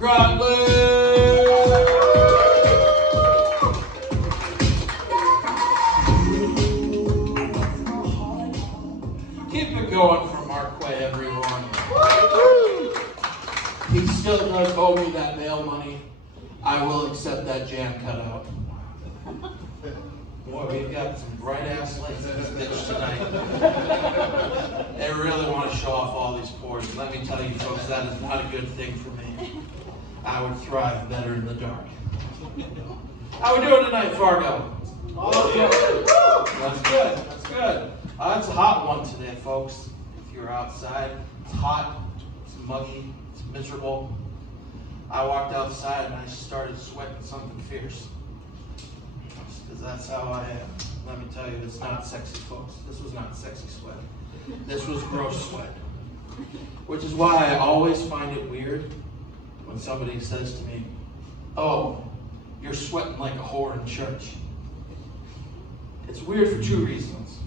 Grotler! Keep it going for Markway, everyone. He still does owe me that bail money. I will accept that jam cutout. Boy, we've got some bright-ass lights in this bitch tonight. They really want to show off all these pours. Let me tell you, folks, that is not a good thing for me. I would thrive better in the dark. How we doing tonight, Fargo? That's good. That's good. It's a hot one today, folks. If you're outside, it's hot, it's muggy, it's miserable. I walked outside and I started sweating something fierce. Because that's how I am. Let me tell you, it's not sexy, folks. This was not sexy sweat. This was gross sweat. Which is why I always find it weird when somebody says to me, "Oh, you're sweating like a whore in church." It's weird for two reasons.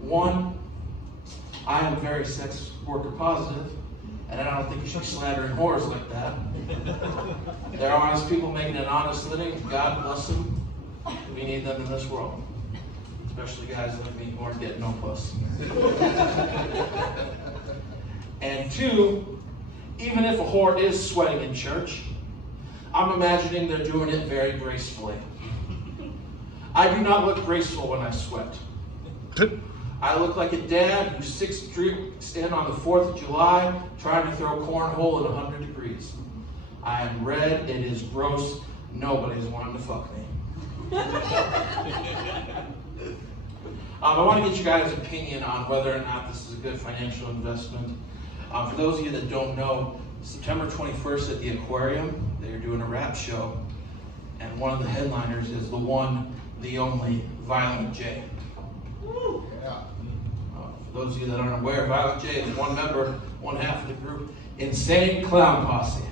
One, I am very sex worker positive, and I don't think you should be slandering whores like that. They're honest people making an honest living. God bless them. We need them in this world. Especially guys like me who aren't getting no puss. And two, even if a whore is sweating in church, I'm imagining they're doing it very gracefully. I do not look graceful when I sweat. I look like a dad who's 6 drinks in on the 4th of July trying to throw cornhole at 100 degrees. I am red, it is gross, nobody's wanting to fuck me. I want to get you guys' opinion on whether or not this is a good financial investment. For those of you that don't know, September 21st at the Aquarium, they're doing a rap show, and one of the headliners is the one, the only, Violent J. For those of you that aren't aware, Violent J is one member, one half of the group, Insane Clown Posse.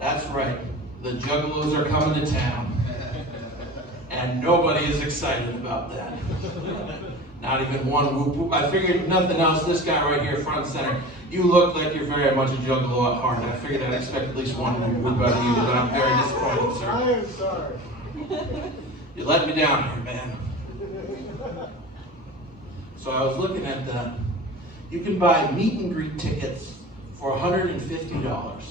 That's right, the Juggalos are coming to town. And nobody is excited about that. Not even one whoop whoop. I figured nothing else, this guy right here, front and center, you look like you're very much a juggalo at heart. I figured I'd expect at least one whoop whoop out of you, but I'm very disappointed, sir. I am sorry. You let me down here, man. So I was looking at that. You can buy meet and greet tickets for $150.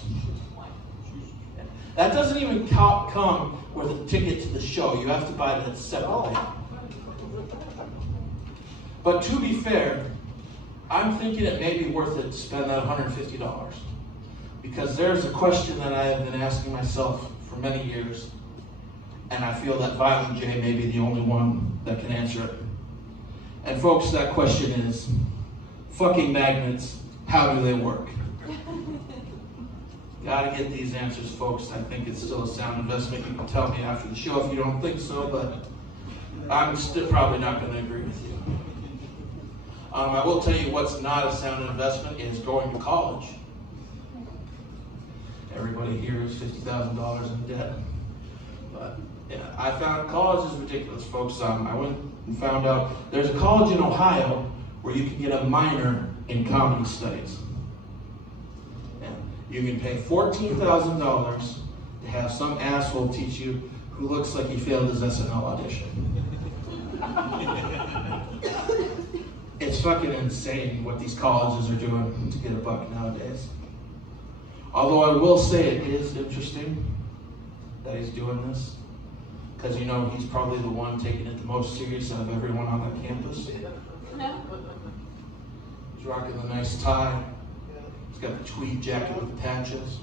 That doesn't even come with a ticket to the show. You have to buy that separately. But to be fair, I'm thinking it may be worth it to spend that $150. Because there's a question that I have been asking myself for many years, and I feel that Violent J may be the only one that can answer it. And folks, that question is, fucking magnets, how do they work? Gotta get these answers, folks. I think it's still a sound investment. You can tell me after the show if you don't think so, but I'm still probably not going to agree with you. I will tell you what's not a sound investment is going to college. Everybody here is $50,000 in debt. But yeah, I found college is ridiculous, folks. I went and found out there's a college in Ohio where you can get a minor in comedy studies. You can pay $14,000 to have some asshole teach you who looks like he failed his SNL audition. It's fucking insane what these colleges are doing to get a buck nowadays. Although I will say it is interesting that he's doing this, because you know he's probably the one taking it the most serious out of everyone on that campus. He's rocking the nice tie. He's got the tweed jacket with the patches.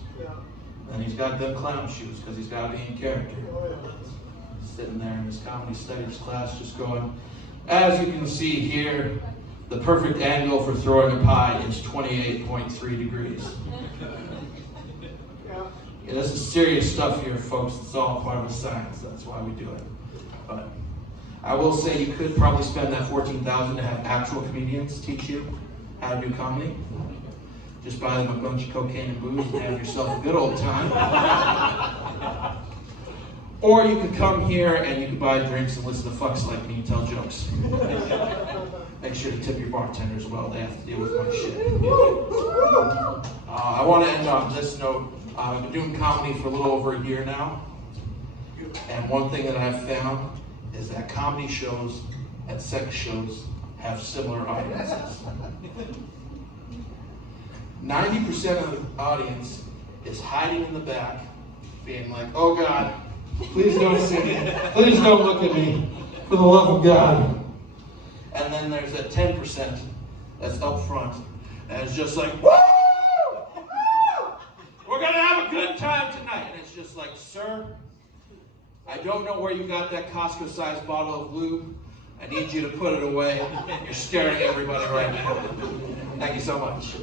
And he's got them clown shoes because he's got to be in character. Sitting there in his comedy studies class just going, as you can see here, the perfect angle for throwing a pie is 28.3 degrees. Yeah, this is serious stuff here, folks. It's all part of the science. That's why we do it. But I will say you could probably spend that $14,000 to have actual comedians teach you how to do comedy. Just buy them a bunch of cocaine and booze and have yourself a good old time. Or you could come here and you could buy drinks and listen to fucks like me tell jokes. Make sure to tip your bartenders well. They have to deal with my shit. I want to end on this note. I've been doing comedy for a little over a year now. And one thing that I've found is that comedy shows and sex shows have similar audiences. 90% of the audience is hiding in the back, being like, oh God, please don't see me. Please don't look at me, for the love of God. And then there's that 10% that's up front, and it's just like, woo! Woo! We're gonna have a good time tonight. And it's just like, sir, I don't know where you got that Costco-sized bottle of lube. I need you to put it away. You're scaring everybody right now. Thank you so much.